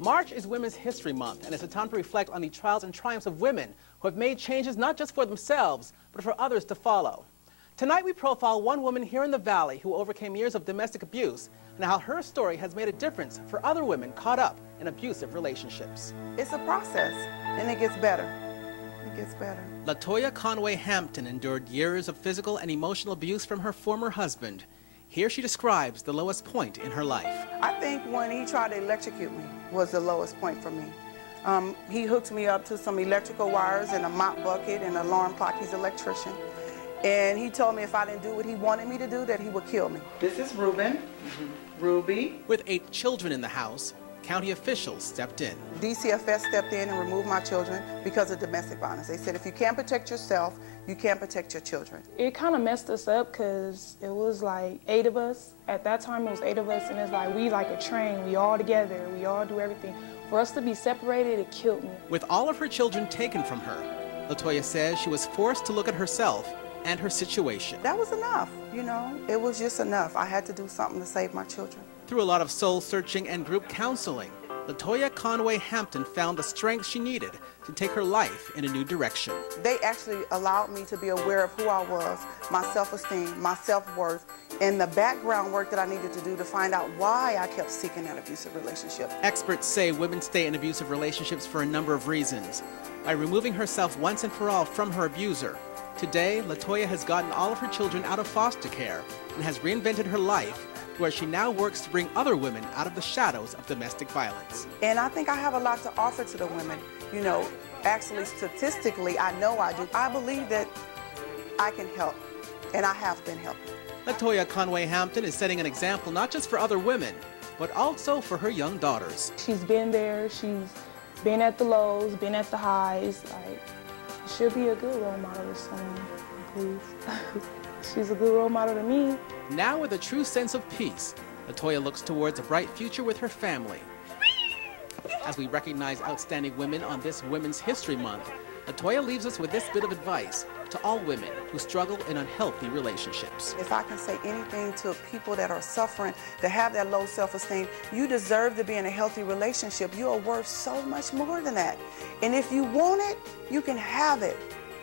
March is Women's History Month, and it's a time to reflect on the trials and triumphs of women who have made changes not just for themselves, but for others to follow. Tonight we profile one woman here in the Valley who overcame years of domestic abuse and how her story has made a difference for other women caught up in abusive relationships. It's a process, and it gets better. It gets better. LaToya Conway-Hampton endured years of physical and emotional abuse from her former husband. Here she describes the lowest point in her life. I think when he tried to electrocute me was the lowest point for me. He hooked me up to some electrical wires and a mop bucket and an alarm clock. He's an electrician. And he told me if I didn't do what he wanted me to do, that he would kill me. This is Ruben, Ruby. With 8 children in the house, county officials stepped in. DCFS stepped in and removed my children because of domestic violence. They said if you can't protect yourself, you can't protect your children. It kind of messed us up because it was like 8 of us. At that time it was 8 of us, and it's like we like a train. We all together, we all do everything. For us to be separated, it killed me. With all of her children taken from her, LaToya says she was forced to look at herself and her situation. That was enough, you know. It was just enough. I had to do something to save my children. Through a lot of soul searching and group counseling, LaToya Conway-Hampton found the strength she needed to take her life in a new direction. They actually allowed me to be aware of who I was, my self-esteem, my self-worth, and the background work that I needed to do to find out why I kept seeking that abusive relationship. Experts say women stay in abusive relationships for a number of reasons. By removing herself once and for all from her abuser, today LaToya has gotten all of her children out of foster care and has reinvented her life, where she now works to bring other women out of the shadows of domestic violence. And I think I have a lot to offer to the women. You know, actually, statistically, I know I do. I believe that I can help, and I have been helping. LaToya Conway-Hampton is setting an example not just for other women, but also for her young daughters. She's been there, she's been at the lows, been at the highs. Like, she'll be a good role model to someone, please. She's a good role model to me. Now with a true sense of peace, LaToya looks towards a bright future with her family. As we recognize outstanding women on this Women's History Month, LaToya leaves us with this bit of advice to all women who struggle in unhealthy relationships. If I can say anything to people that are suffering, that have that low self-esteem, you deserve to be in a healthy relationship. You are worth so much more than that. And if you want it, you can have it.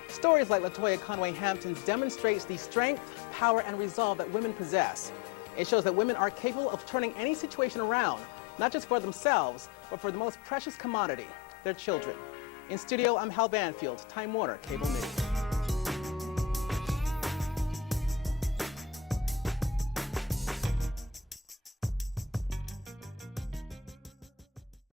Stories like LaToya Conway-Hampton's demonstrates the strength, power, and resolve that women possess. It shows that women are capable of turning any situation around, not just for themselves, but for the most precious commodity, their children. In studio, I'm Hal Banfield, Time Warner Cable News.